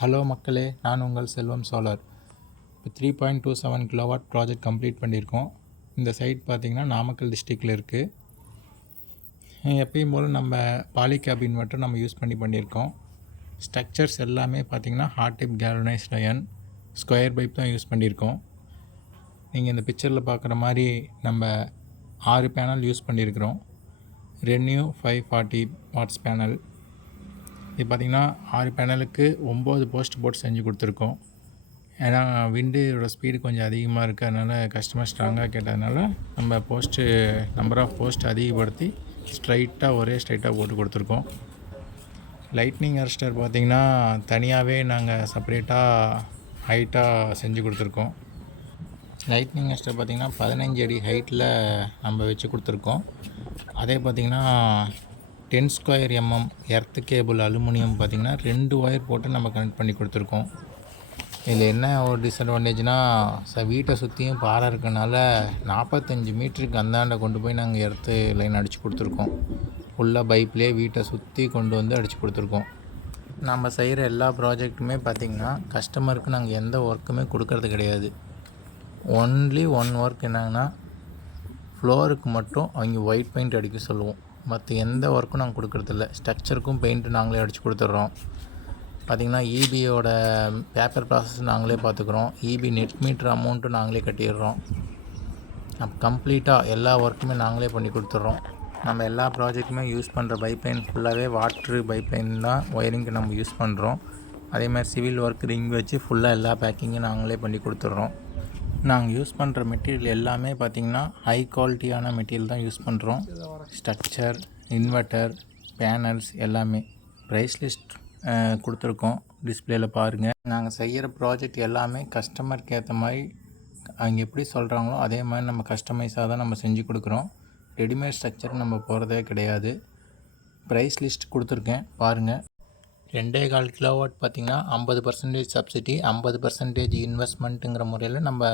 Hello மக்களே, நான் உங்கள் செல்வம் சோலார். இப்போ 3.27 கிலோவாட் ப்ராஜெக்ட் கம்ப்ளீட் பண்ணியிருக்கோம். இந்த சைட் பார்த்திங்கன்னா நாமக்கல் டிஸ்ட்ரிக்டில் இருக்குது. எப்பயும் போல் நம்ம பாலிகேப் இன்வெர்ட்டர் நம்ம யூஸ் பண்ணியிருக்கோம். ஸ்ட்ரக்சர்ஸ் எல்லாமே பார்த்திங்கன்னா hard dip galvanised iron square pipe தான் யூஸ் பண்ணியிருக்கோம். நீங்கள் இந்த பிக்சரில் பார்க்குற மாதிரி நம்ம 6 பேனல் யூஸ் பண்ணியிருக்கிறோம். ReNew 540 watts panel. இது பார்த்திங்கன்னா 6 பேனலுக்கு 9 போஸ்ட் போட்டு செஞ்சு கொடுத்துருக்கோம். ஏன்னா விண்டோட ஸ்பீடு கொஞ்சம் அதிகமாக இருக்குது, அதனால் கஸ்டமர் ஸ்ட்ராங்காக கேட்டதுனால நம்ம நம்பர் ஆஃப் போஸ்ட் அதிகப்படுத்தி ஒரே ஸ்ட்ரைட்டாக போட்டு கொடுத்துருக்கோம். லைட்னிங் அரெஸ்டர் பார்த்திங்கன்னா தனியாகவே நாங்கள் செப்பரேட்டாக ஹைட்டாக செஞ்சு கொடுத்துருக்கோம். லைட்னிங் அரெஸ்டர் பார்த்திங்கன்னா 15 அடி ஹைட்டில் நம்ம வச்சு கொடுத்துருக்கோம். அதே பார்த்திங்கன்னா 10 ஸ்கொயர் எர்த்து கேபிள் அலுமினியம் பார்த்திங்கன்னா 2 ஒயர் போட்டு நம்ம கனெக்ட் பண்ணி கொடுத்துருக்கோம். இதில் என்ன ஒரு டிஸ்அட்வான்டேஜ்னால் வீட்டை சுற்றியும் பாறை இருக்கனால 45 மீட்டருக்கு அந்தாண்டை கொண்டு போய் நாங்கள் எர்த்து லைன் அடித்து கொடுத்துருக்கோம். ஃபுல்லாக பைப்லேயே வீட்டை சுற்றி கொண்டு வந்து அடித்து கொடுத்துருக்கோம். நம்ம செய்கிற எல்லா ப்ராஜெக்ட்டுமே பார்த்திங்கன்னா கஸ்டமருக்கு நாங்கள் எந்த ஒர்க்குமே கொடுக்கறது கிடையாது. ஒன்லி ஒன் ஒர்க் என்னங்கன்னா ஃப்ளோருக்கு மட்டும் அவங்க ஒயிட் பெயிண்ட் அடிக்க சொல்லுவோம். மற்ற எந்த ஒர்க்கும் நாங்கள் கொடுக்குறதில்ல. ஸ்ட்ரக்சருக்கும் பெயிண்ட்டு நாங்களே அடித்து கொடுத்துட்றோம். பார்த்திங்கன்னா இபியோட பேப்பர் ப்ராசஸ் நாங்களே பார்த்துக்குறோம். இபி நெட் மீட்டர் அமௌண்ட்டு நாங்களே கட்டிடுறோம். கம்ப்ளீட்டாக எல்லா ஒர்க்குமே நாங்களே பண்ணி கொடுத்துட்றோம். நம்ம எல்லா ப்ராஜெக்ட்டுமே யூஸ் பண்ணுற பைப்லைன் ஃபுல்லாகவே வாட்ரு பைப்லைன் தான் ஒயரிங்க்கு நம்ம யூஸ் பண்ணுறோம். அதேமாதிரி சிவில் ஒர்க் ரிங் வச்சு ஃபுல்லாக எல்லா பேக்கிங்கும் நாங்களே பண்ணி கொடுத்துட்றோம். நாங்கள் யூஸ் பண்ணுற மெட்டீரியல் எல்லாமே பார்த்திங்கன்னா ஹை குவாலிட்டியான மெட்டீரியல் தான் யூஸ் பண்ணுறோம். ஸ்ட்ரக்சர், இன்வெர்ட்டர், பேனல்ஸ் எல்லாமே ப்ரைஸ் லிஸ்ட் கொடுத்துருக்கோம். டிஸ்பிளேயில் பாருங்கள். நாங்கள் செய்கிற ப்ராஜெக்ட் எல்லாமே கஸ்டமருக்கு ஏற்ற மாதிரி அவங்க எப்படி சொல்கிறாங்களோ அதே மாதிரி நம்ம கஸ்டமைஸாக தான் நம்ம செஞ்சு கொடுக்குறோம். ரெடிமேட் ஸ்ட்ரக்சர் நம்ம போகிறதே கிடையாது. ப்ரைஸ் லிஸ்ட் கொடுத்துருக்கேன் பாருங்கள். 2.25 கிலோவாட் பார்த்திங்கன்னா 50% சப்சிடி, 50% இன்வெஸ்ட்மெண்ட்டுங்கிற முறையில் நம்ம